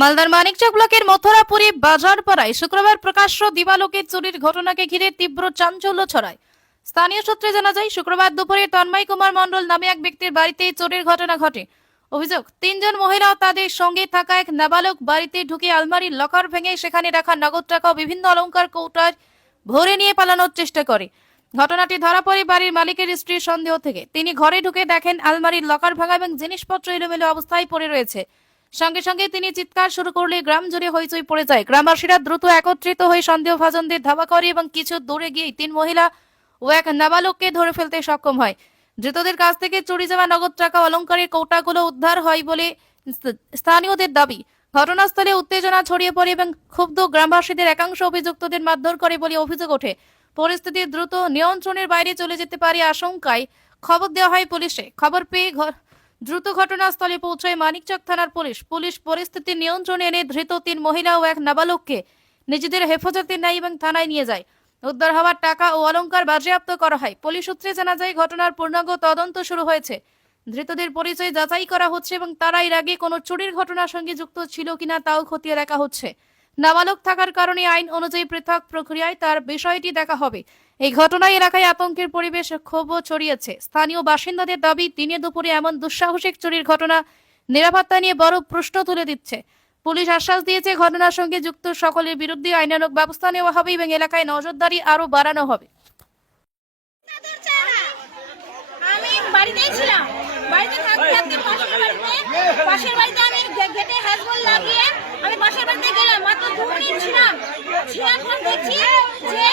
মালদার মানিকচক ব্লকের মথুরাপুরে বাজারপাড়ায় শুক্রবার প্রকাশ্য দিবালোকে চুরির ঘটনাকে ঘিরে তীব্র চাঞ্চল্য ছড়ায়। স্থানীয় সূত্রে জানা যায়, শুক্রবার দুপুরে তন্ময় কুমার মণ্ডল নামে এক ব্যক্তির বাড়িতে চুরির ঘটনা ঘটে। অভিযোগ, তিনজন মহিলা ও তাদের সঙ্গে থাকা এক নাবালক বাড়িতে ঢুকে আলমারির লকার ভেঙে সেখানে রাখা নগদ টাকা ও বিভিন্ন অলংকার কৌটায় ভরে নিয়ে পালানোর চেষ্টা করে। ঘটনাটি ধরা পড়ে বাড়ির মালিকের স্ত্রীর সন্দেহ থেকে। তিনি ঘরে ঢুকে দেখেন আলমারির লকার ভাঙা এবং জিনিসপত্র এলোমেলো অবস্থায় পড়ে রয়েছে। সঙ্গে সঙ্গে তিনি চিৎকার শুরু করলে গ্রাম জুড়ে হইচই পড়ে যায়। গ্রামবাসীরা দ্রুত একত্রিত হয়ে সন্দেহভাজনদের ধাওয়া করে এবং কিছু দূরে গিয়ে তিন মহিলা ও এক নাবালককে ধরে ফেলতে সক্ষম হয়। ধৃতদের কাছ থেকে চুরি যাওয়া নগদ টাকা অলংকারের কৌটাগুলো উদ্ধার হয় বলে স্থানীয়দের দাবি। ঘটনাস্থলে উত্তেজনা ছড়িয়ে পড়ে এবং ক্ষুব্ধ গ্রামবাসীদের একাংশ অভিযুক্তদের মারধর করে বলে অভিযোগ ওঠে। পরিস্থিতি দ্রুত নিয়ন্ত্রণের বাইরে চলে যেতে পারে আশঙ্কায় খবর দেওয়া হয় পুলিশে। খবর পেয়ে দ্রুত ঘটনাস্থলে পৌঁছায় মানিকচক থানার পুলিশ পরিস্থিতি নিয়ন্ত্রণে এনে ধৃত তিন মহিলা ও এক নাবালককে নিজেদের হেফাজতে নেয় এবং থানায় নিয়ে যায়। উদ্ধার হওয়ার টাকা ও অলংকার বাজেয়াপ্ত করা হয়। পুলিশ সূত্রে জানা যায়, ঘটনার পূর্ণাঙ্গ তদন্ত শুরু হয়েছে। ধৃতদের পরিচয় যাচাই করা হচ্ছে এবং তারা এর আগে কোনো চুরির ঘটনার সঙ্গে যুক্ত ছিল কিনা তাও খতিয়ে দেখা হচ্ছে। নাবালক থাকার কারণে আইন অনুযায়ী পৃথক প্রক্রিয়ায় তার বিষয়টি দেখা হবে। এই ঘটনায় এলাকায় আতঙ্কের পরিবেশ, ক্ষোভও ছড়িয়েছে। স্থানীয় বাসিন্দাদের দাবি, দিনে দুপুরে এমন দুঃসাহসিক চুরির ঘটনা নিরাপত্তা নিয়ে বড় প্রশ্ন তুলে দিচ্ছে। পুলিশ আশ্বাস দিয়েছে, ঘটনার সঙ্গে যুক্ত সকলের বিরুদ্ধে আইনানুগ ব্যবস্থা নেওয়া হবে এবং এলাকায় নজরদারি আরো বাড়ানো হবে। আমি বাড়িতেই ছিলাম। বাড়িতে থাকতে থাকতে পাশের বাড়িতে আমি গেটে হ্যাজবল লাগিয়ে আমি পাশের বাড়িতে গেলাম। মাত্র 2 মিনিট ছিলাম পর দেখছি যে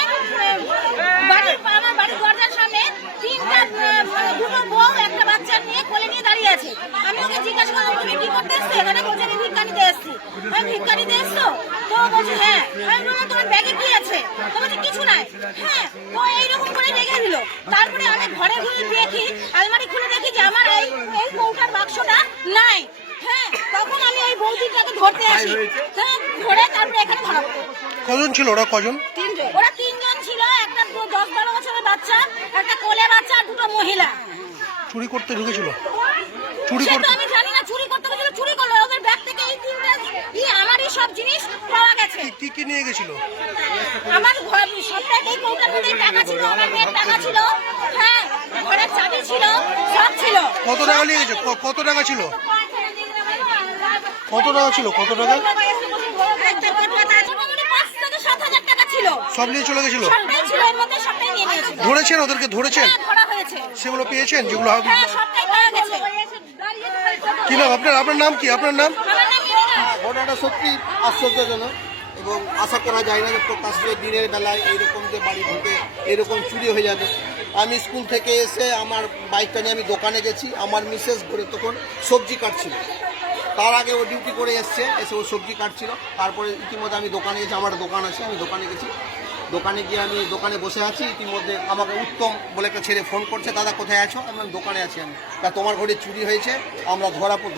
আমার বাড়ির দরজার সামনে দুটো বউ একটা বাচ্চা নিয়ে কোলে নিয়ে দাঁড়িয়ে আছে। আমি ওকে জিজ্ঞাসা করলাম, তুমি কি করতে এসছো? এখানে বলছে আমি ভিক্ষা নিতে এসছি। আমি ভিক্ষা নিতে এসছো? তো বলছে হ্যাঁ। আমি বললাম, তোমার ব্যাগে কি আছে? তো বলছে কিছু নাই। হ্যাঁ, তো এইরকম করে রেখে দিল। তারপরে আমি ঘরে ঘুরে দেখি, আলমারি খুলে দেখি যে আমার এই কৌটার বাক্সটা নাই। হ্যাঁ, তখন আমি ওই বৌদিটাকে ধরতে আসি। হ্যাঁ, ধরে তারপরে এখানে ধরা পড়ে। কজন ছিল ওরা? কজন? ওরা তিনজন ছিল। একটা 10-12 বছরের বাচ্চা, একটা কোলে বাচ্চা আর দুটো মহিলা। চুরি করতে ঢুকেছিল? সেটা আমি জানি না। চুরি করতে গেছিল, চুরি করলো। ওদের ব্যাগ থেকে এই তিনটা আমারই সব জিনিস পাওয়া গেছে। কি কি নিয়ে গেছিল? আমার সবটা এই কৌটার মধ্যে টাকা ছিল, আমার মেয়ের টাকা ছিল। হ্যাঁ, ঘরের চাবি ছিল, সব ছিল। কত টাকা নিয়ে গেছে? কত টাকা ছিল? কত টাকা ছিল? কত টাকা? 5,000 টাকা ছিল। সব নিয়ে চলে গেছিল? সবটাই ছিল, এর মধ্যে সবটাই নিয়ে নিয়েছে। ধরেছেন? ওদেরকে ধরেছেন? হ্যাঁ, ধরা হয়েছে। সেগুলো পেয়েছেন যেগুলো? হ্যাঁ, সবটাই পাওয়া গেছে। কি নাম আপনার? আপনার নাম কি? আপনার নাম? আমার নাম মিনা। ঘটনাটা সত্যি আশ্চর্যজনক এবং আশা করা যায় না যে প্রকাশ্যে দিনের বেলায় এইরকম যে বাড়ি ঢুকে এরকম চুরি হয়ে যাবে। আমি স্কুল থেকে এসে আমার বাইকটা নিয়ে আমি দোকানে গেছি। আমার মিসেস ঘরে তখন সবজি কাটছিল। তার আগে ও ডিউটি করে এসে ও সবজি কাটছিল। তারপরে ইতিমধ্যে আমি দোকানে গেছি, আমার দোকান আছে, আমি দোকানে গেছি। দোকানে গিয়ে আমি দোকানে বসে আছি। ইতিমধ্যে আমাকে উত্তম বলে একটা ছেলে ফোন করছে, দাদা কোথায় আছো? আমি দোকানে আছি। আমি তা তোমার ঘরে চুরি হয়েছে, আমরা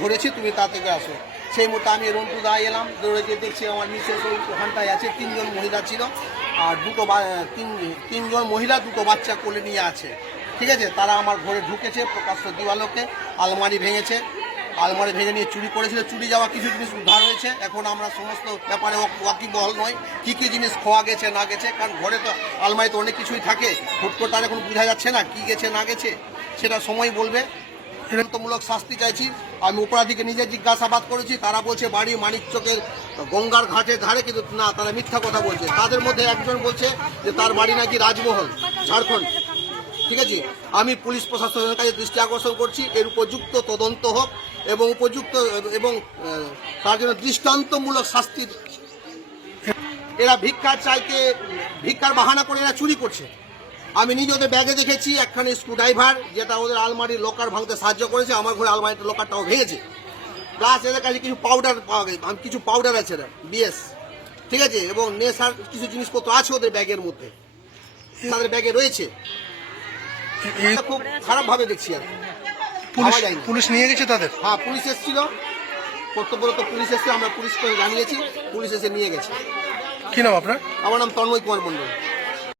ধরেছি, তুমি তা থেকে আসো। সেই মুহূর্তে আমি রন্টু দা এলাম। দৌড়ে গিয়ে দেখছি আমার মিসেস ওই ওখানটায় আছে। তিনজন মহিলা ছিল আর তিনজন মহিলা দুটো বাচ্চা কোলে নিয়ে আছে। ঠিক আছে, তারা আমার ঘরে ঢুকেছে প্রকাশ্য দিবালোকে। আলমারি ভেঙেছে, আলমারি ভেঙে নিয়ে চুরি করেছিল। চুরি যাওয়া কিছু জিনিস উদ্ধার হয়েছে। এখন আমরা সমস্ত ব্যাপারে ওয়াকিবহাল নয়, কী কী জিনিস খোয়া গেছে না গেছে, কারণ ঘরে তো আলমারিতে অনেক কিছুই থাকে। হুট করে তার এখন বোঝা যাচ্ছে না কী গেছে না গেছে, সেটা সময় বলবে। তদন্তমূলক শাস্তি চাইছি। আমি অপরাধীকে নিজে জিজ্ঞাসাবাদ করেছি। তারা বলছে বাড়ি মানিকচকের গঙ্গার ঘাটের ধারে, কিন্তু না, তারা মিথ্যা কথা বলছে। তাদের মধ্যে একজন বলছে যে তার বাড়ি নাকি রাজমহল, ঝাড়খণ্ড। ঠিক আছে, আমি পুলিশ প্রশাসনের কাছে দৃষ্টি আকর্ষণ করছি, এর উপযুক্ত তদন্ত হোক এবং তার জন্য দৃষ্টান্তমূলক শাস্তি। এরা ভিক্ষার বাহানা করে এরা চুরি করছে। আমি নিজে ওদের ব্যাগে দেখেছি একখানে স্ক্রুড্রাইভার, যেটা ওদের আলমারির লকার ভাঙতে সাহায্য করেছে। আমার ঘরে আলমারির লকারটাও ভেঙেছে। প্লাস এদের কাছে কিছু পাউডার পাওয়া গেছে, কিছু পাউডার আছে এরা বিএস। ঠিক আছে, এবং নেশার কিছু জিনিসপত্র আছে ওদের ব্যাগের মধ্যে, তাদের ব্যাগে রয়েছে। খুব খারাপভাবে দেখছি আর পুলিশ নিয়ে গেছে তাদের? হ্যাঁ, পুলিশ এসেছিল, কর্তব্যরত পুলিশ এসেছিল। আমরা পুলিশকে জানিয়েছি, পুলিশ এসে নিয়ে গেছে। কি নাম আপনার? আমার নাম তন্ময় কুমার মণ্ডল।